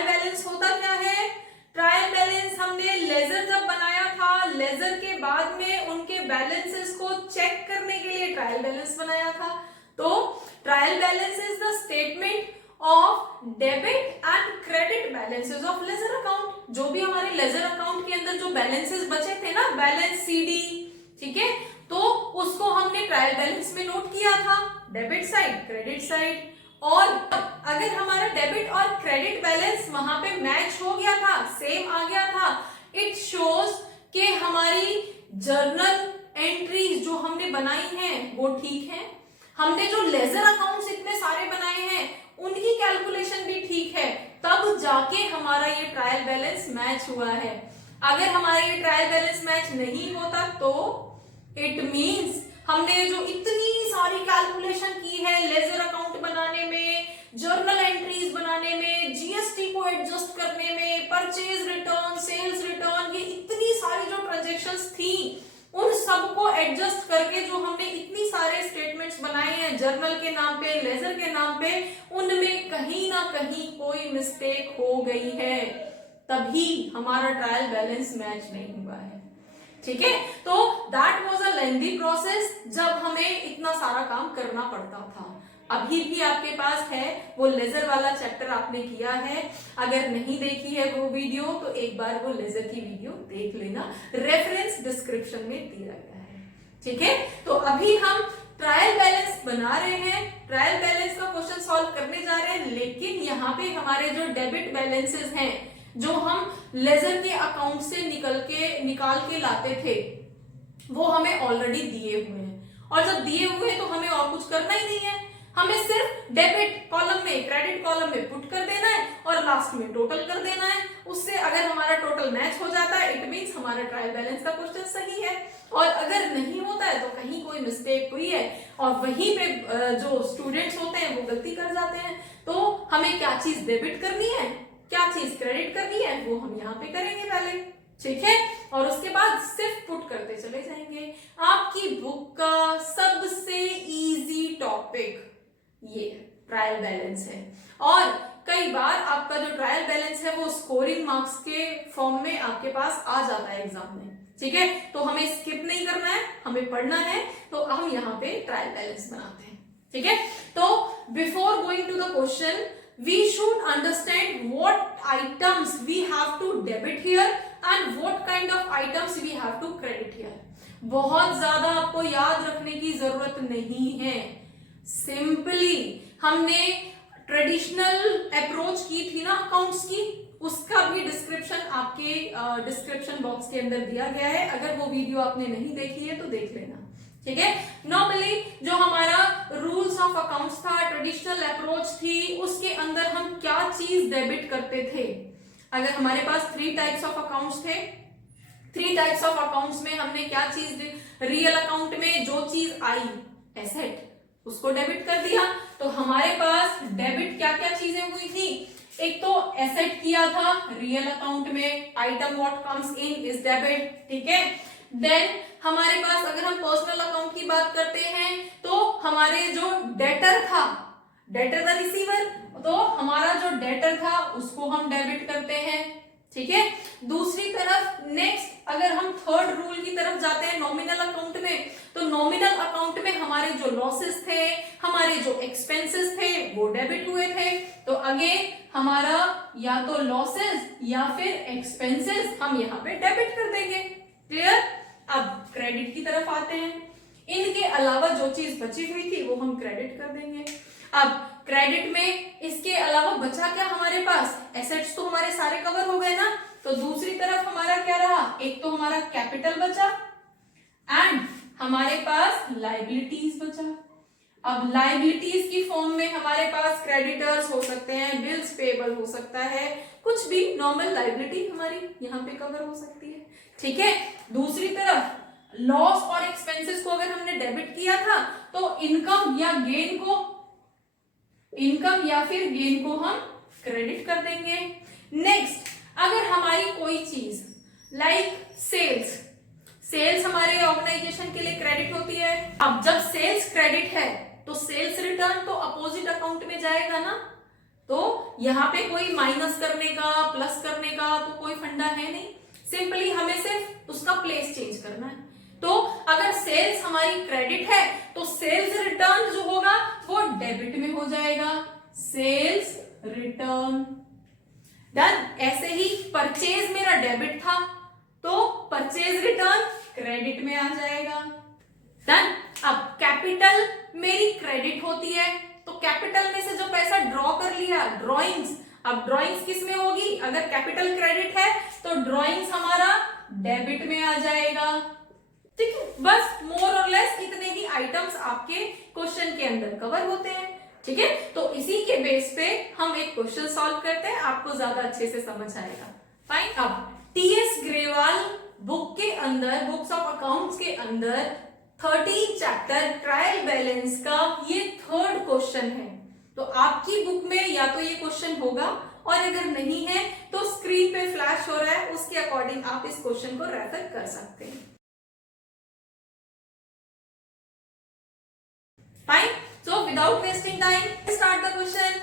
Trial balance होता क्या है? ट्रायल बैलेंस हमने लेजर जब बनाया था, लेजर के बाद में उनके बैलेंसेस को चेक करने के लिए ट्रायल बैलेंस बनाया था। तो trial balance is the statement of debit and credit balances of ledger account. जो भी हमारे लेजर अकाउंट के अंदर जो बैलेंसेस बचे थे ना, बैलेंस सीडी, ठीक है, तो उसको हमने ट्रायल बैलेंस में नोट किया था, डेबिट साइड, क्रेडिट साइड। और अगर हमारा डेबिट और क्रेडिट बैलेंस वहां पे मैच हो गया था, सेम आ गया था, इट शोज कि हमारी जर्नल एंट्रीज जो हमने बनाई हैं वो ठीक है, हमने जो लेजर अकाउंट्स इतने सारे बनाए हैं उनकी कैलकुलेशन भी ठीक है, तब जाके हमारा ये ट्रायल बैलेंस मैच हुआ है। अगर हमारा ये ट्रायल बैलेंस मैच नहीं होता तो इट मींस हमने जो इतनी सारी कैलकुलेशन की है लेजर अकाउंट बनाने में, जर्नल एंट्रीज बनाने में, जीएसटी को एडजस्ट करने में, परचेज रिटर्न, सेल्स रिटर्न, ये इतनी सारी जो ट्रांजैक्शंस थी उन सबको एडजस्ट करके जो हमने इतनी सारे स्टेटमेंट्स बनाए हैं जर्नल के नाम पे, लेजर के नाम पे, उनमें कहीं ना कहीं कोई मिस्टेक हो गई है, तभी हमारा ट्रायल बैलेंस मैच नहीं हुआ है। ठीक है, तो that was a lengthy process जब हमें इतना सारा काम करना पड़ता था। अभी भी आपके पास है वो लेजर वाला चैप्टर, आपने किया है, अगर नहीं देखी है वो वीडियो तो एक बार वो लेजर की वीडियो देख लेना, रेफरेंस डिस्क्रिप्शन में दिया गया है। ठीक है, तो अभी हम ट्रायल बैलेंस बना रहे हैं, ट्रायल बैलेंस का क्वेश्चन सॉल्व करने जा रहे हैं, लेकिन यहाँ पे हमारे जो डेबिट बैलेंसेस हैं जो हम लेजर के अकाउंट से निकाल के लाते थे वो हमें ऑलरेडी दिए हुए हैं, और जब दिए हुए हैं तो हमें और कुछ करना ही नहीं है, हमें सिर्फ डेबिट कॉलम में, क्रेडिट कॉलम में पुट कर देना है और लास्ट में टोटल कर देना है। उससे अगर हमारा टोटल मैच हो जाता है इट मींस हमारा ट्रायल बैलेंस का क्वेश्चन सही है, और अगर नहीं होता है तो कहीं कोई मिस्टेक हुई है और वहीं पे जो स्टूडेंट्स होते हैं वो गलती कर जाते हैं। तो हमें क्या चीज डेबिट करनी है, क्या चीज क्रेडिट करनी है, वो हम यहाँ पे करेंगे पहले, ठीक है, और उसके बाद सिर्फ पुट करते चले जाएंगे। आपकी बुक का सबसे इजी टॉपिक ये ट्रायल बैलेंस है, और कई बार आपका जो ट्रायल बैलेंस है वो स्कोरिंग मार्क्स के फॉर्म में आपके पास आ जाता है एग्जाम में। ठीक है, तो हमें स्किप नहीं करना है, हमें पढ़ना है, तो हम यहाँ पे ट्रायल बैलेंस बनाते हैं। ठीक है, तो before going to the question we should understand what items we have to debit here and what kind of items we have to credit here। बहुत ज्यादा आपको याद रखने की जरूरत नहीं है, सिंपली हमने ट्रेडिशनल अप्रोच की थी ना अकाउंट्स की, उसका भी डिस्क्रिप्शन आपके डिस्क्रिप्शन बॉक्स के अंदर दिया गया है, अगर वो वीडियो आपने नहीं देखी है तो देख लेना। ठीक है, नॉर्मली जो हमारा रूल्स ऑफ अकाउंट्स था, ट्रेडिशनल अप्रोच थी, उसके अंदर हम क्या चीज डेबिट करते थे। अगर हमारे पास 3 टाइप्स ऑफ अकाउंट्स थे, 3 टाइप्स ऑफ अकाउंट्स में हमने क्या चीज, रियल अकाउंट में जो चीज आई एसेट उसको डेबिट कर दिया, तो हमारे पास डेबिट क्या क्या चीजें हुई थी। एक तो एसेट किया था रियल अकाउंट में, item what comes in is debit. ठीक है, देन हमारे पास अगर हम पर्सनल अकाउंट की बात करते हैं तो हमारे जो डेटर था, डेटर द रिसीवर, तो हमारा जो डेटर था उसको हम डेबिट करते हैं। ठीक है, दूसरी तरफ नेक्स्ट अगर हम थर्ड रूल की तरफ जाते हैं नॉमिनल अकाउंट में, तो नॉमिनल अकाउंट में हमारे जो लॉसेस थे, हमारे जो एक्सपेंसेस थे वो डेबिट हुए थे, तो अगेन हमारा या तो लॉसेस या फिर एक्सपेंसेस हम यहाँ पे डेबिट कर देंगे। क्लियर, अब क्रेडिट की तरफ आते हैं, इनके अलावा जो चीज बची हुई थी वो हम क्रेडिट कर देंगे। अब क्रेडिट में इसके अलावा बचा क्या हमारे पास, एसेट्स तो हमारे सारे कवर हो गए ना, तो दूसरी तरफ हमारा क्या रहा, एक तो हमारा कैपिटल बचा एंड हमारे पास लायबिलिटीज बचा। अब लायबिलिटीज की फॉर्म में हमारे पास क्रेडिटर्स हो सकते हैं, बिल्स पेबल हो सकता है, कुछ भी नॉर्मल लायबिलिटी हमारी यहाँ पे कवर हो सकती है। ठीक है, दूसरी तरफ लॉस और एक्सपेंसेस को अगर हमने डेबिट किया था तो इनकम या गेन को, इनकम या फिर गेन को हम क्रेडिट कर देंगे। नेक्स्ट, अगर हमारी कोई चीज लाइक सेल्स, सेल्स हमारे ऑर्गेनाइजेशन के लिए क्रेडिट होती है। अब जब सेल्स क्रेडिट है तो सेल्स रिटर्न तो अपोजिट अकाउंट में जाएगा ना, तो यहाँ पे कोई माइनस करने का प्लस करने का तो कोई फंडा है नहीं, सिंपली हमें सिर्फ उसका प्लेस चेंज करना है। तो अगर सेल्स हमारी क्रेडिट है तो सेल्स रिटर्न जो होगा वो डेबिट में हो जाएगा, सेल्स रिटर्न। डन। ऐसे ही परचेज मेरा डेबिट था तो परचेज रिटर्न क्रेडिट में आ जाएगा। डन। अब कैपिटल मेरी क्रेडिट होती है तो कैपिटल में से जो पैसा ड्रॉ कर लिया ड्रॉइंग्स, अब ड्रॉइंग्स किस में होगी, अगर कैपिटल क्रेडिट है तो ड्रॉइंग्स हमारा डेबिट में आ जाएगा। ठीक है, बस मोर और लेस इतने ही आइटम्स आपके क्वेश्चन के अंदर कवर होते हैं। ठीक है, तो इसी के बेस पे हम एक क्वेश्चन सॉल्व करते हैं, आपको ज्यादा अच्छे से समझ आएगा। फाइन। अब टीएस ग्रेवाल बुक के अंदर, बुक्स ऑफ अकाउंट्स के अंदर 13 चैप्टर ट्रायल बैलेंस का ये थर्ड क्वेश्चन है। तो आपकी बुक में या तो ये क्वेश्चन होगा और अगर नहीं है तो स्क्रीन पे फ्लैश हो रहा है, उसके अकॉर्डिंग आप इस क्वेश्चन को रेफर कर सकते हैं। Fine. So without wasting time start the question.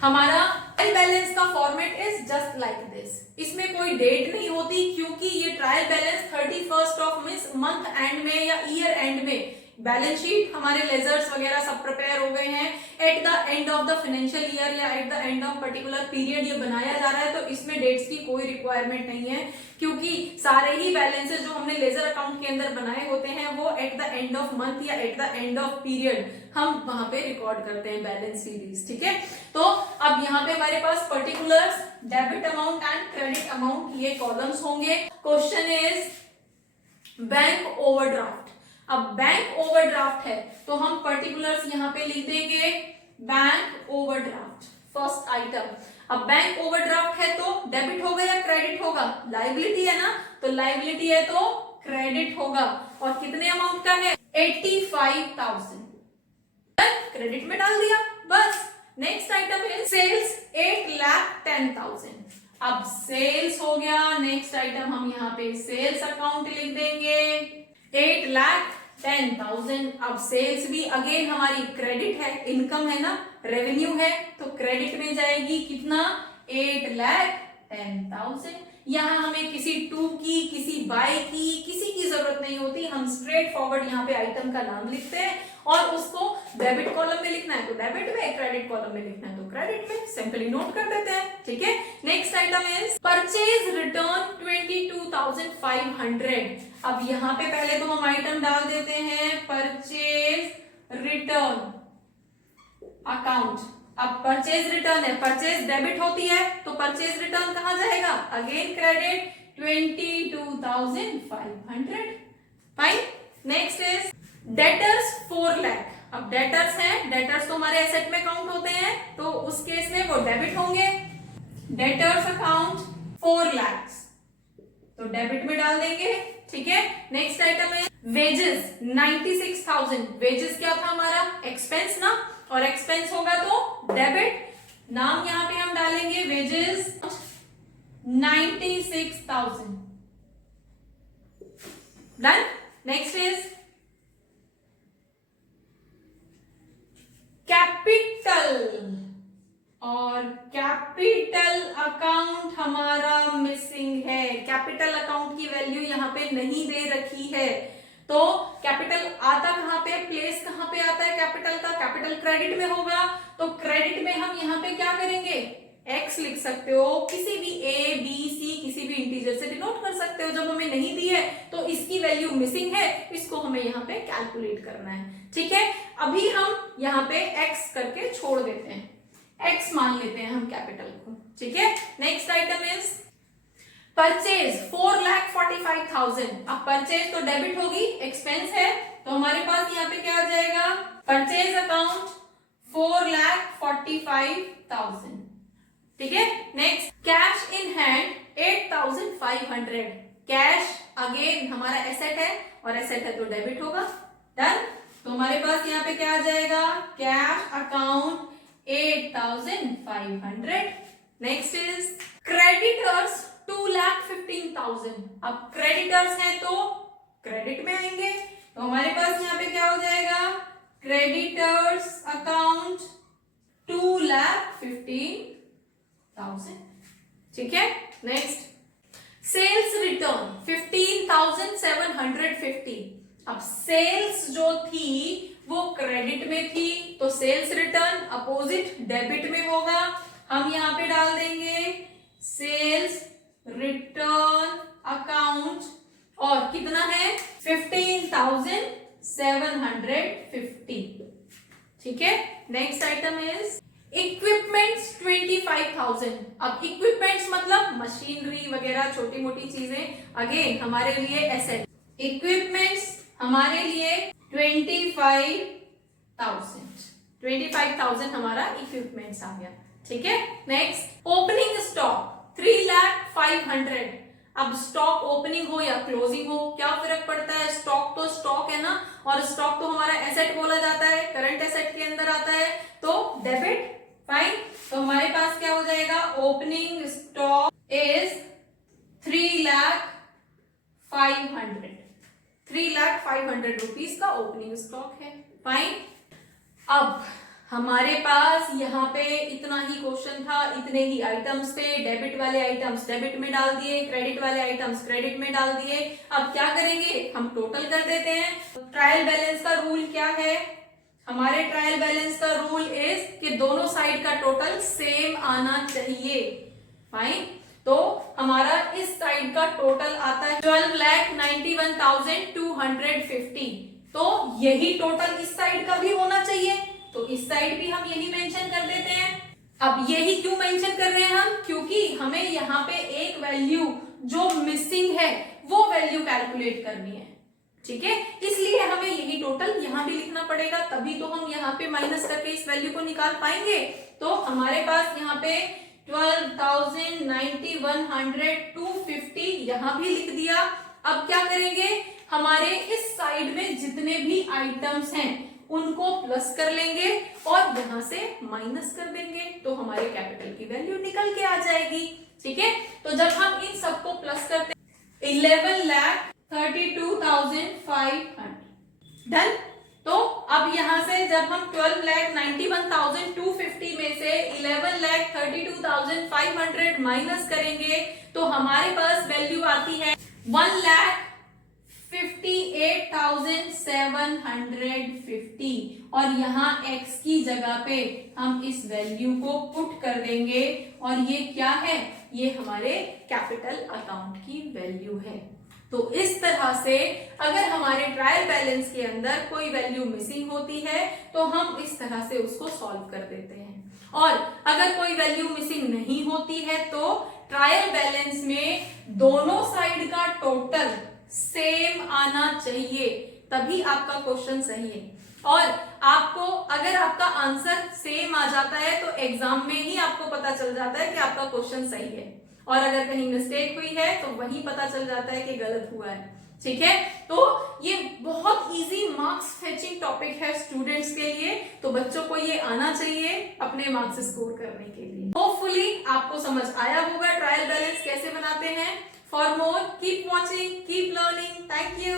हमारा ट्रायल बैलेंस का format is just like this. इसमें कोई डेट नहीं होती क्योंकि ये trial balance 31st of month end में या ईयर एंड में, बैलेंस शीट हमारे लेजर्स वगैरह सब प्रिपेयर हो गए हैं, at the end of the financial year या at the end of particular period ये बनाया जा रहा है। तो इसमें डेट्स की कोई रिक्वायरमेंट नहीं है क्योंकि सारे ही बैलेंसेस जो हमने लेजर अकाउंट के अंदर बनाए होते हैं वो at the end of month या at the end of period हम वहां पे रिकॉर्ड करते हैं बैलेंस सीरीज। ठीक है, तो अब यहाँ पे हमारे पास particulars, debit amount and credit amount ये कॉलम्स होंगे। Question is bank overdraft. अब बैंक ओवरड्राफ्ट है तो हम पर्टिकुलर्स यहाँ पे लिख देंगे बैंक ओवरड्राफ्ट, फर्स्ट आइटम। अब बैंक ओवरड्राफ्ट है तो डेबिट होगा या क्रेडिट होगा, लायबिलिटी है ना, तो लायबिलिटी है तो क्रेडिट होगा। और कितने अमाउंट का है, 85,000, क्रेडिट में डाल दिया बस। नेक्स्ट आइटम है सेल्स 8,10,000। अब सेल्स हो गया, नेक्स्ट आइटम हम यहाँ पे सेल्स अकाउंट लिख देंगे 8,10,000। अब सेल्स भी अगेन हमारी क्रेडिट है, इनकम है ना, रेवेन्यू है, तो क्रेडिट में जाएगी कितना, 8,10,000। यहाँ हमें किसी टू की, किसी बाय की, किसी की जरूरत नहीं होती, हम स्ट्रेट फॉरवर्ड यहाँ पे आइटम का नाम लिखते हैं और उसको डेबिट कॉलम में लिखना है तो डेबिट में, क्रेडिट कॉलम में लिखना है तो क्रेडिट में, सिंपली नोट कर देते हैं। ठीक है, next item is purchase return 22,500। अब यहाँ पे पहले तो हम आइटम डाल देते हैं परचेज रिटर्न अकाउंट। अब परचेज रिटर्न है, परचेज डेबिट होती है तो परचेज रिटर्न कहां जाएगा, again credit 22,500। Fine. Next is debtors 4 lakh. अब डेटर्स हैं, डेटर्स तो हमारे एसेट में काउंट होते हैं तो उस केस में वो डेबिट होंगे। डेटर्स अकाउंट 4 लाख तो डेबिट में डाल देंगे। ठीक है, नेक्स्ट आइटम है वेजेस 96,000। वेजेस क्या था हमारा, एक्सपेंस ना, और एक्सपेंस होगा तो डेबिट, नाम यहां पे हम डालेंगे wages 96,000। Done. Next is capital, और कैपिटल अकाउंट हमारा मिसिंग है, कैपिटल अकाउंट की वैल्यू यहाँ पे नहीं दे रखी है। तो कैपिटल आता कहां पे, प्लेस कहां पे आता है कैपिटल का, कैपिटल क्रेडिट में होगा तो क्रेडिट में हम यहाँ पे क्या करेंगे, एक्स लिख सकते हो, किसी भी ए बी सी किसी भी इंटीजर से डिनोट कर सकते हो। जब हमें नहीं दी है तो इसकी वैल्यू मिसिंग है, इसको हमें यहाँ पे कैलकुलेट करना है। ठीक है, अभी हम यहाँ पे एक्स करके छोड़ देते हैं, एक्स मान लेते हैं हम कैपिटल को। ठीक है, नेक्स्ट आइटम इज परचेज 4,45,000। अब परचेज तो डेबिट होगी, एक्सपेंस है तो हमारे पास यहाँ पे क्या आ जाएगा, परचेज अकाउंट 4,45,000। ठीक है, next cash in hand 8,500। Cash again हमारा एसेट है और एसेट है तो डेबिट होगा। डन। तो हमारे पास यहाँ पे क्या आ जाएगा, cash account 8,500। Next is creditors 2,15,000। अब क्रेडिटर्स हैं तो क्रेडिट में आएंगे तो हमारे पास यहाँ पे क्या हो जाएगा, क्रेडिटर्स अकाउंट 2,15,000। 15,000। ठीक है, नेक्स्ट सेल्स रिटर्न 15,750। अब सेल्स जो थी वो क्रेडिट में थी, तो सेल्स रिटर्न अपोजिट डेबिट में होगा। हम यहां पे डाल देंगे सेल्स रिटर्न अकाउंट, और कितना है 15,750। ठीक है, नेक्स्ट आइटम इज इक्विपमेंट्स 25,000। अब इक्विपमेंट्स मतलब मशीनरी वगैरह छोटी मोटी चीजें, अगेन हमारे लिए एसेट। इक्विपमेंट्स हमारे लिए 25,000 हमारा इक्विपमेंट्स आ गया। ठीक है, नेक्स्ट ओपनिंग स्टॉक 3,05,000। अब स्टॉक ओपनिंग हो या क्लोजिंग हो क्या फर्क पड़ता है, स्टॉक तो स्टॉक है ना, और स्टॉक तो हमारा एसेट बोला जाता है, करंट एसेट के अंदर आता है, तो डेबिट। फाइन, तो हमारे पास क्या हो जाएगा, ओपनिंग स्टॉक इज 3,05,000 रुपीज का ओपनिंग स्टॉक है। फाइन, अब हमारे पास यहाँ पे इतना ही क्वेश्चन था, इतने ही आइटम्स थे। डेबिट वाले आइटम्स डेबिट में डाल दिए, क्रेडिट वाले आइटम्स क्रेडिट में डाल दिए। अब क्या करेंगे, हम टोटल कर देते हैं। ट्रायल बैलेंस का रूल क्या है, हमारे ट्रायल बैलेंस का रूल इज कि दोनों साइड का टोटल सेम आना चाहिए। फाइन, तो हमारा इस साइड का टोटल आता है 12,91,250। तो यही टोटल इस साइड का भी होना चाहिए, तो इस साइड भी हम यही मेंशन कर देते हैं। अब यही क्यों मेंशन कर रहे हैं हम, क्योंकि हमें यहाँ पे एक वैल्यू जो मिसिंग है वो वैल्यू कैलकुलेट करनी है। ठीक है, इसलिए हमें यही टोटल यहाँ भी लिखना पड़ेगा, तभी तो हम यहाँ पे माइनस करके इस वैल्यू को निकाल पाएंगे। तो हमारे पास यहाँ पे 12,91,250 यहाँ भी लिख दिया। अब क्या करेंगे, हमारे इस साइड में जितने भी आइटम्स हैं उनको प्लस कर लेंगे और यहां से माइनस कर देंगे, तो हमारे कैपिटल की वैल्यू निकल के आ जाएगी। ठीक है, तो जब हम इन सबको प्लस करते हैं 11,32,500 डन। तो अब यहां से जब हम 12,91,250 में से 11,32,500 माइनस करेंगे तो हमारे पास वैल्यू आती है 1,58,750, और यहाँ x की जगह पे हम इस वैल्यू को पुट कर देंगे, और ये क्या है, ये हमारे कैपिटल अकाउंट की वैल्यू है। तो इस तरह से अगर हमारे ट्रायल बैलेंस के अंदर कोई वैल्यू मिसिंग होती है तो हम इस तरह से उसको सॉल्व कर देते हैं, और अगर कोई वैल्यू मिसिंग नहीं होती है तो ट्रायल बैलेंस में दोनों साइड का टोटल सेम आना चाहिए, तभी आपका क्वेश्चन सही है। और आपको अगर आपका आंसर सेम आ जाता है तो एग्जाम में ही आपको पता चल जाता है कि आपका क्वेश्चन सही है, और अगर कहीं मिस्टेक हुई है तो वही पता चल जाता है कि गलत हुआ है। ठीक है, तो ये बहुत इजी मार्क्स फेचिंग टॉपिक है स्टूडेंट्स के लिए, तो बच्चों को ये आना चाहिए अपने मार्क्स स्कोर करने के लिए। होपफुली आपको समझ आया होगा ट्रायल बैलेंस कैसे बनाते हैं। For more keep watching, keep learning. Thank you.